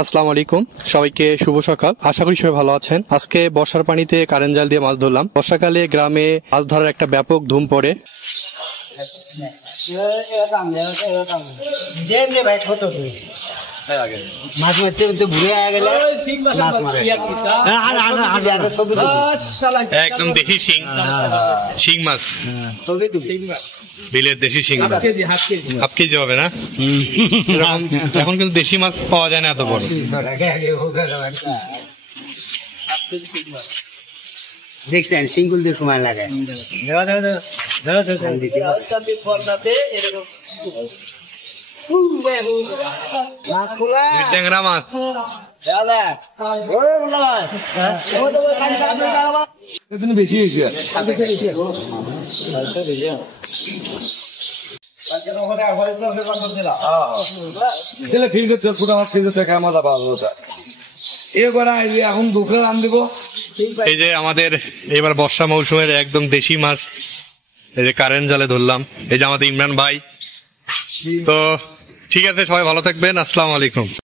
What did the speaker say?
আসসালামু আলাইকুম, সবাইকে শুভ সকাল। আশা করি সবাই ভালো আছেন। আজকে বর্ষার পানিতে কারেন্ট জাল দিয়ে মাছ ধরলাম। বর্ষাকালে গ্রামে মাছ ধরার একটা ব্যাপক ধুম পড়ে। মাছ মারতে তো ঘুরে গেলে একদম দেশি শিং, শিং মাছ, বিলের দেশি শিং মাছ। হাফ কেজি হবে না? এখন কিন্তু দেশি মাছ পাওয়া যায় না এত বড়। দেখছেন সিঙ্গুল দিয়ে সময় লাগে। ট্যাংরা মাছ বেশি হয়েছে। এখন দুঃখে আন দিব। এই যে আমাদের এবার বর্ষা মৌসুমের একদম দেশি মাছ, এই যে কারেন্ট জালে ধরলাম। এই যে আমাদের ইমরান ভাই। তো ঠিক আছে, সবাই ভালো থাকবেন। আসসালামু আলাইকুম।